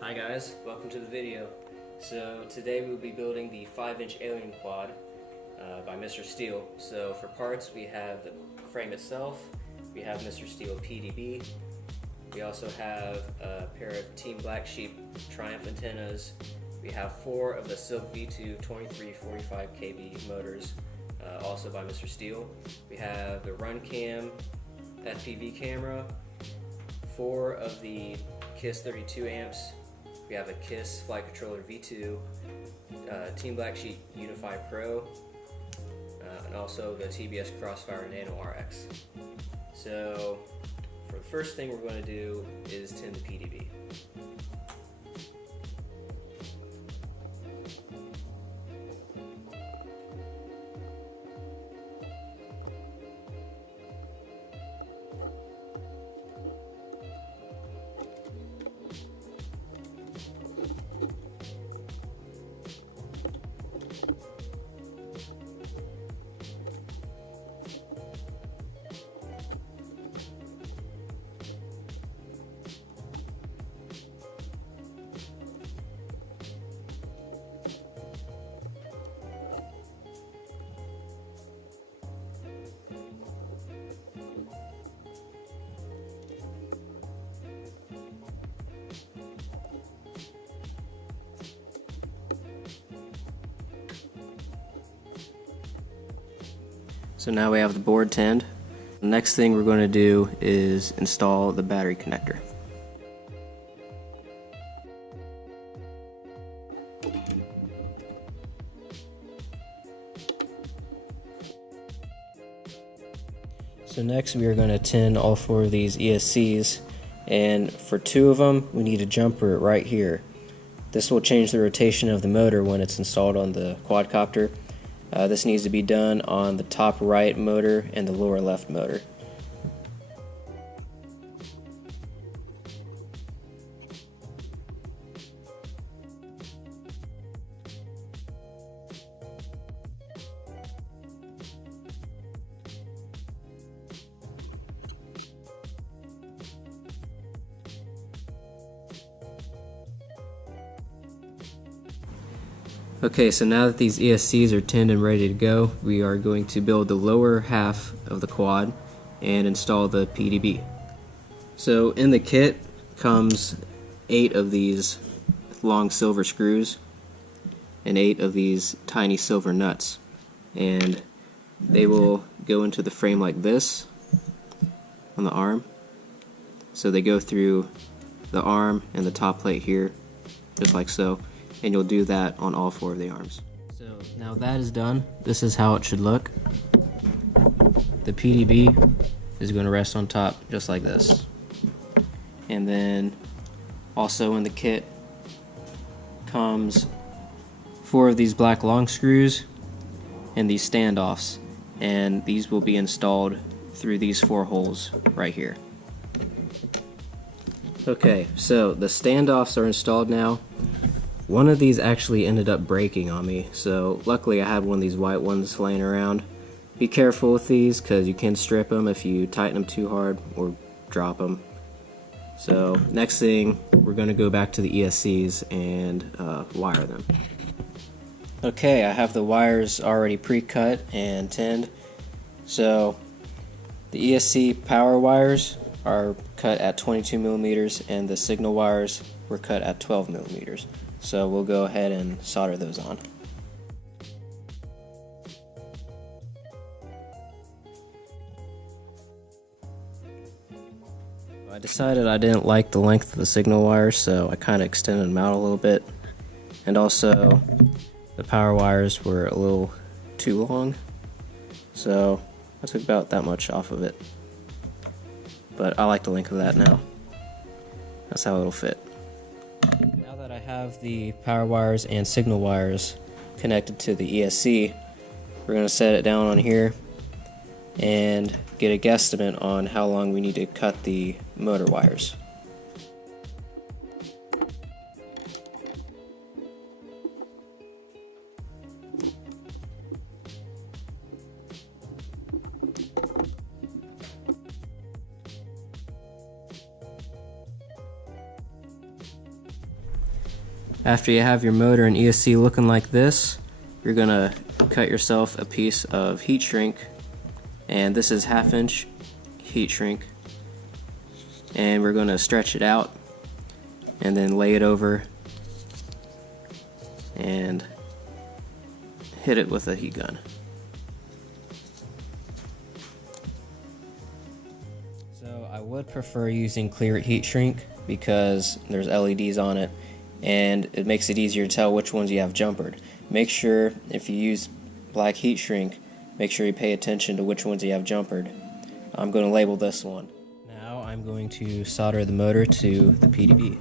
Hi guys, welcome to the video. So today we will be building the 5-inch alien quad by Mr. Steele. So for parts we have the frame itself, we have Mr. Steele PDB, we also have a pair of Team Black Sheep Triumph antennas, we have 4 of the Silk V2 2345 kV motors also by Mr. Steele. We have the Run Cam FPV camera, 4 of the Kiss 32 amps, we have a Kiss Flight Controller V2, Team Black Sheep Unify Pro, and also the TBS Crossfire Nano RX. So, for the first thing we're going to do is tin the PDB. So now we have the board tinned. The next thing we're going to do is install the battery connector. So next we are going to tin all 4 of these ESCs, and for 2 of them we need a jumper right here. This will change the rotation of the motor when it's installed on the quadcopter. This needs to be done on the top right motor and the lower left motor. Okay, so now that these ESCs are tinned and ready to go, we are going to build the lower half of the quad and install the PDB. So in the kit comes 8 of these long silver screws and 8 of these tiny silver nuts, and they will go into the frame like this on the arm. So they go through the arm and the top plate here, just like so. And you'll do that on all 4 of the arms. So now that is done, this is how it should look. The PDB is going to rest on top just like this. And then also in the kit comes 4 of these black long screws and these standoffs, and these will be installed through these 4 holes right here. Okay, so the standoffs are installed now. One of these actually ended up breaking on me, so luckily I had one of these white ones laying around. Be careful with these because you can strip them if you tighten them too hard or drop them. So next thing, we're going to go back to the ESCs and wire them. Okay, I have the wires already pre-cut and tinned. So the ESC power wires are cut at 22 millimeters and the signal wires were cut at 12 millimeters. So we'll go ahead and solder those on. I decided I didn't like the length of the signal wires, so I kind of extended them out a little bit. And also, the power wires were a little too long, so I took about that much off of it. But I like the length of that now. That's how it'll fit. Now that I have the power wires and signal wires connected to the ESC, we're going to set it down on here and get a guesstimate on how long we need to cut the motor wires. After you have your motor and ESC looking like this, you're gonna cut yourself a piece of heat shrink, and this is 1/2 inch heat shrink, and we're gonna stretch it out and then lay it over and hit it with a heat gun. So I would prefer using clear heat shrink because there's LEDs on it and it makes it easier to tell which ones you have jumpered. Make sure if you use black heat shrink, make sure you pay attention to which ones you have jumpered. I'm going to label this one. Now I'm going to solder the motor to the PDB.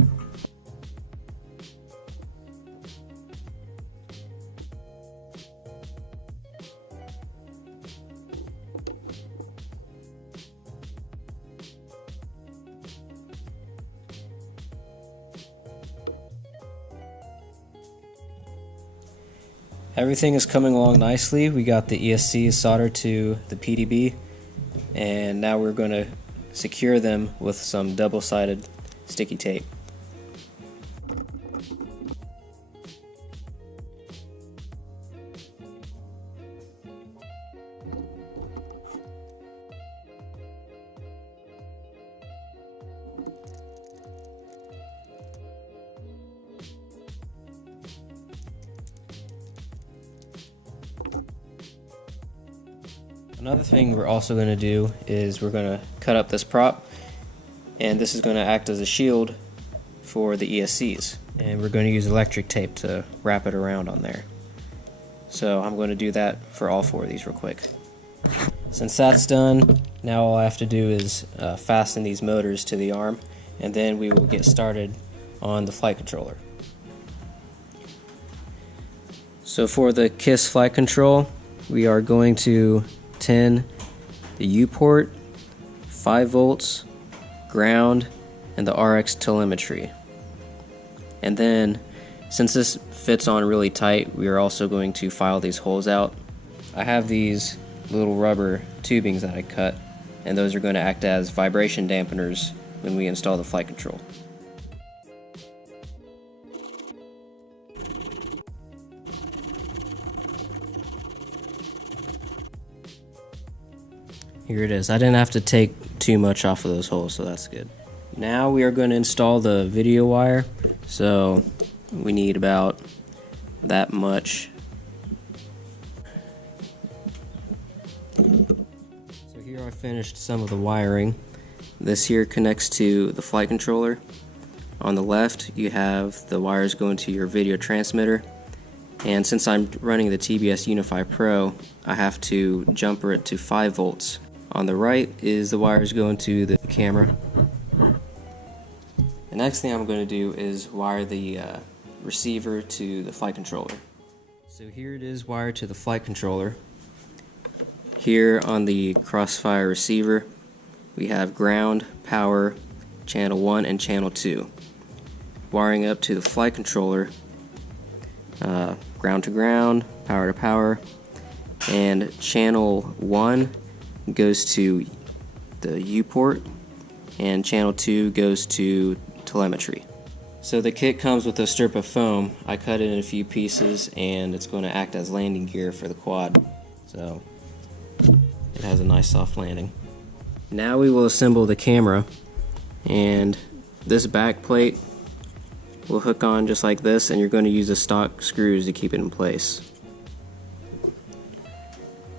Everything is coming along nicely. We got the ESCs soldered to the PDB, and now we're going to secure them with some double-sided sticky tape. Another thing we're also going to do is we're going to cut up this prop, and this is going to act as a shield for the ESCs, and we're going to use electric tape to wrap it around on there. So I'm going to do that for all 4 of these real quick. Since that's done, now all I have to do is fasten these motors to the arm, and then we will get started on the flight controller. So for the KISS flight control, we are going to tin the U port, 5 volts, ground, and the RX telemetry. And then, since this fits on really tight, we are also going to file these holes out. I have these little rubber tubings that I cut, and those are going to act as vibration dampeners when we install the flight control. Here it is. I didn't have to take too much off of those holes, so that's good. Now we are going to install the video wire. So we need about that much. So here I finished some of the wiring. This here connects to the flight controller. On the left you have the wires going to your video transmitter. And since I'm running the TBS Unify Pro, I have to jumper it to 5 volts. On the right is the wires going to the camera. The next thing I'm going to do is wire the receiver to the flight controller. So here it is wired to the flight controller. Here on the Crossfire receiver we have ground, power, channel 1 and channel 2. Wiring up to the flight controller, ground to ground, power to power, and channel 1 goes to the U port and channel 2 goes to telemetry. So the kit comes with a strip of foam. I cut it in a few pieces and it's going to act as landing gear for the quad, so it has a nice soft landing. Now we will assemble the camera, and this back plate will hook on just like this, and you're going to use the stock screws to keep it in place.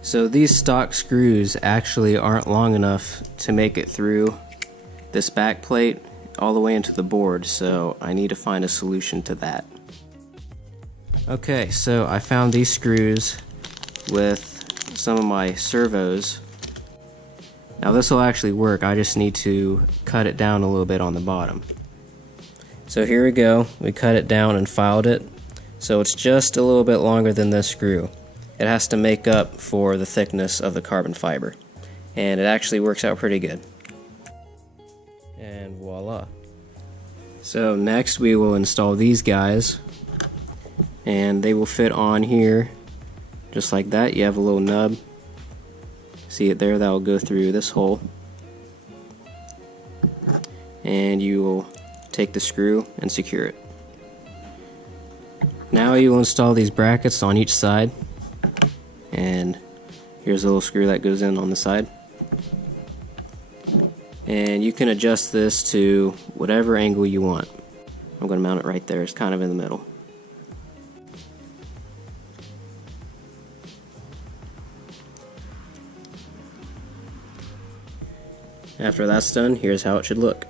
So these stock screws actually aren't long enough to make it through this back plate all the way into the board, so I need to find a solution to that. Okay, so I found these screws with some of my servos. Now this will actually work, I just need to cut it down a little bit on the bottom. So here we go, we cut it down and filed it, so it's just a little bit longer than this screw. It has to make up for the thickness of the carbon fiber, and it actually works out pretty good. And voila. So next we will install these guys, and they will fit on here just like that. You have a little nub, see it there, that will go through this hole, and you will take the screw and secure it. Now you will install these brackets on each side, and here's a little screw that goes in on the side. And you can adjust this to whatever angle you want. I'm going to mount it right there. It's kind of in the middle. After that's done, here's how it should look.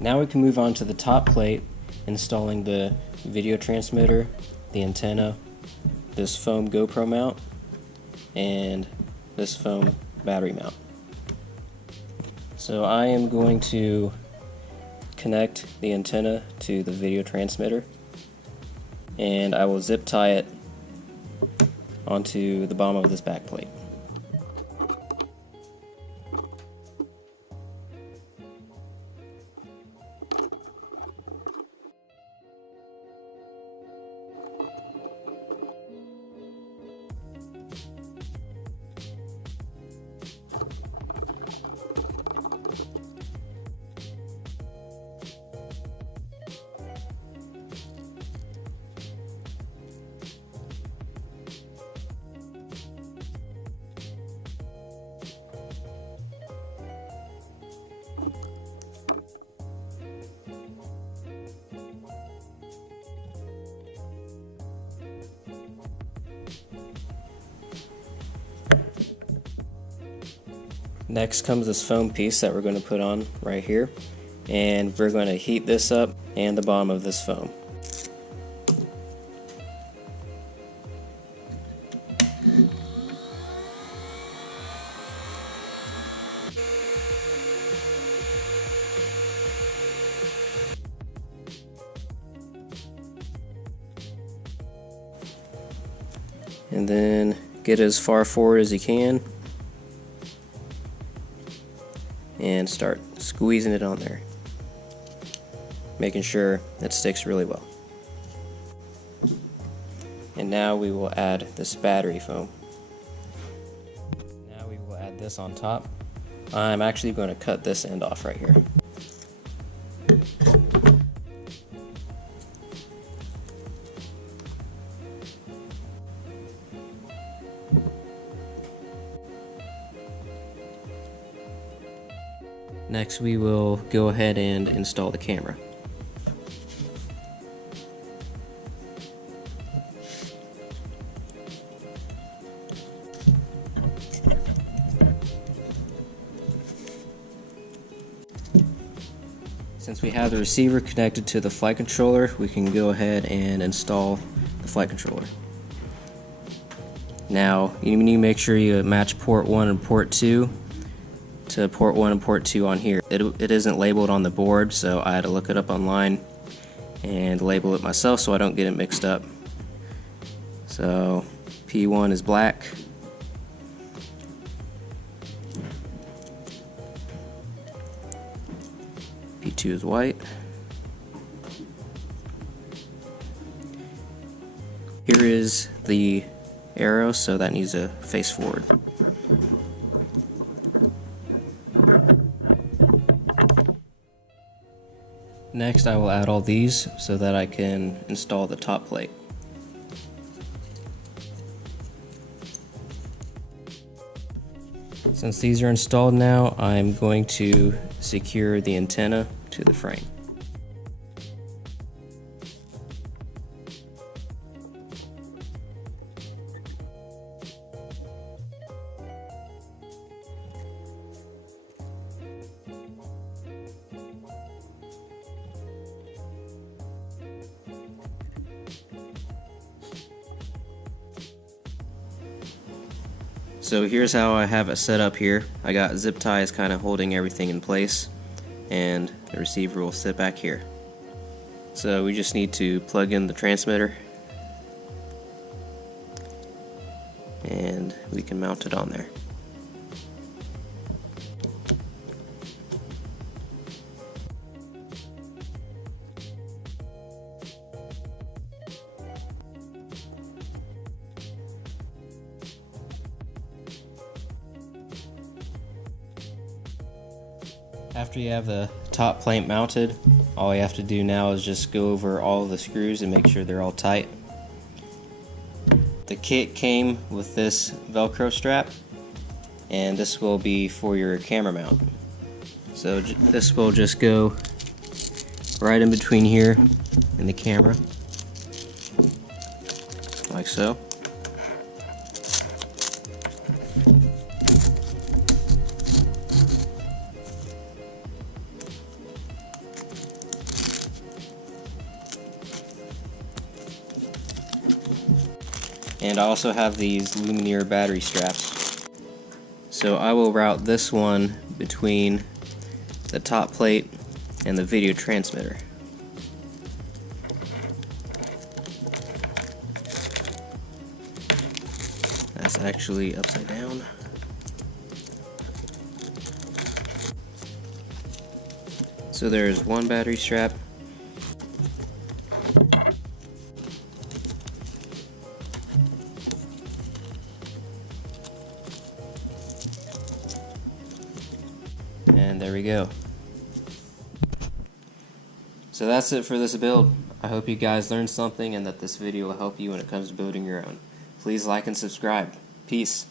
Now we can move on to the top plate, installing the video transmitter, the antenna, this foam GoPro mount, and this foam battery mount. So I am going to connect the antenna to the video transmitter, and I will zip tie it onto the bottom of this back plate. Next comes this foam piece that we're going to put on right here, and we're going to heat this up and the bottom of this foam. And then get as far forward as you can and start squeezing it on there, making sure it sticks really well. And now we will add this battery foam. Now we will add this on top. I'm actually going to cut this end off right here. Next we will go ahead and install the camera. Since we have the receiver connected to the flight controller, we can go ahead and install the flight controller. Now you need to make sure you match port 1 and port 2 to port 1 and port 2 on here. It isn't labeled on the board, so I had to look it up online and label it myself so I don't get it mixed up. So P1 is black, P2 is white. Here is the arrow, so that needs to face forward. Next I will add all these so that I can install the top plate. Since these are installed now, I'm going to secure the antenna to the frame. So here's how I have it set up here. I got zip ties kind of holding everything in place, and the receiver will sit back here. So we just need to plug in the transmitter and we can mount it on there. After you have the top plate mounted, all you have to do now is just go over all of the screws and make sure they're all tight. The kit came with this Velcro strap, and this will be for your camera mount. So this will just go right in between here and the camera, like so. And I also have these Lumineer battery straps. So I will route this one between the top plate and the video transmitter. That's actually upside down. So there's one battery strap. And there we go. So that's it for this build. I hope you guys learned something and that this video will help you when it comes to building your own. Please like and subscribe. Peace.